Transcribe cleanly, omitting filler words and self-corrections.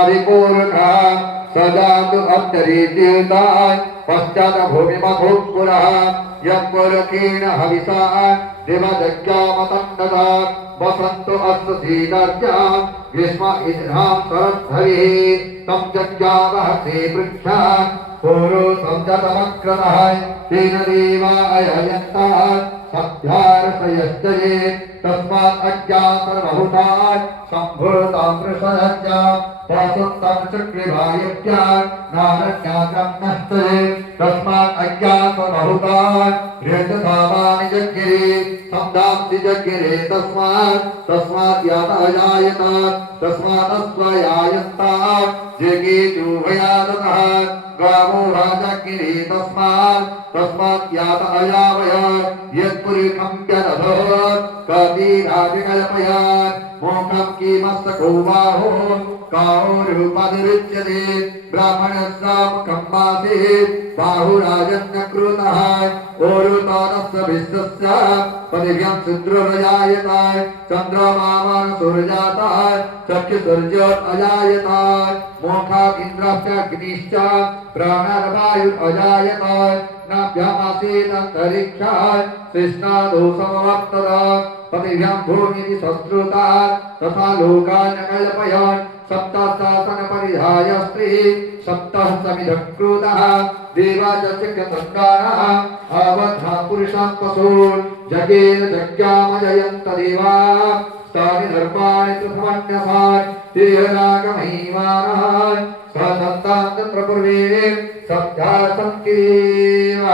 आदिपूर्वः सजातु अन्तरीतीर्थाय पश्चात् भूमिमभूत्पुरः यत्पुरकेण हविषा देवदज्ञामतन्नदा वसन्तु अस्तु शीतर्या ग्रीष्म इन्द्रां सरद्धरिः तं जज्ञावहसे वृक्षा पूर्व संजतमक्रतः तेन देवा अययन्तः सत्यारसयश्चये तस्मात् अज्ञातर्वहुताय सम्भूतामृषयज्ञा पशुत्तं चक्रिवायुज्ञा नारण्याकं नष्टये तस्मात् अज्ञातर्वहुताय ऋतसामानि जज्ञिरे संदाप्ति जज्ञिरे तस्मात् यात अजायतात् तस्मात् अस्वयायन्तात् जगे जुभयादतः गावो राजज्ञिरे तस्मात् यात अयावयात् यत्पुरिकं व्यदभवत् कतिराविकल्पयात् मोक्षं किमस्तको बाहो काहुरुपनिरुच्यते ब्राह्मणस्यामुखं मासेत् बाहुराजन्यकृतः ओरुतानस्य विश्वस्य पदिभ्यं शूद्ररजायताय चन्द्रमामानसुरजाताय चक्षुसुर्योत् अजायताय मोक्षात् इन्द्रस्य अग्निश्च प्राणर्वायुः अजायताय नाभ्यामासेदन्तरिक्षाय कृष्णादो समवर्तत पतिभ्यां भूमिः संस्कृतात् तथा लोकान् कल्पयन् सप्तशासनपरिधाय स्त्रीः सप्तः समिधकृतः देवाचक्षकसङ्गारः अवधा पुरुषां पशून् जगेन जज्ञामजयन्त देवाः तानि धर्माणि प्रथमन्यसाय तेहनागमहिमानः ससन्तान् प्रपूर्वे सत्यासन्तिरेव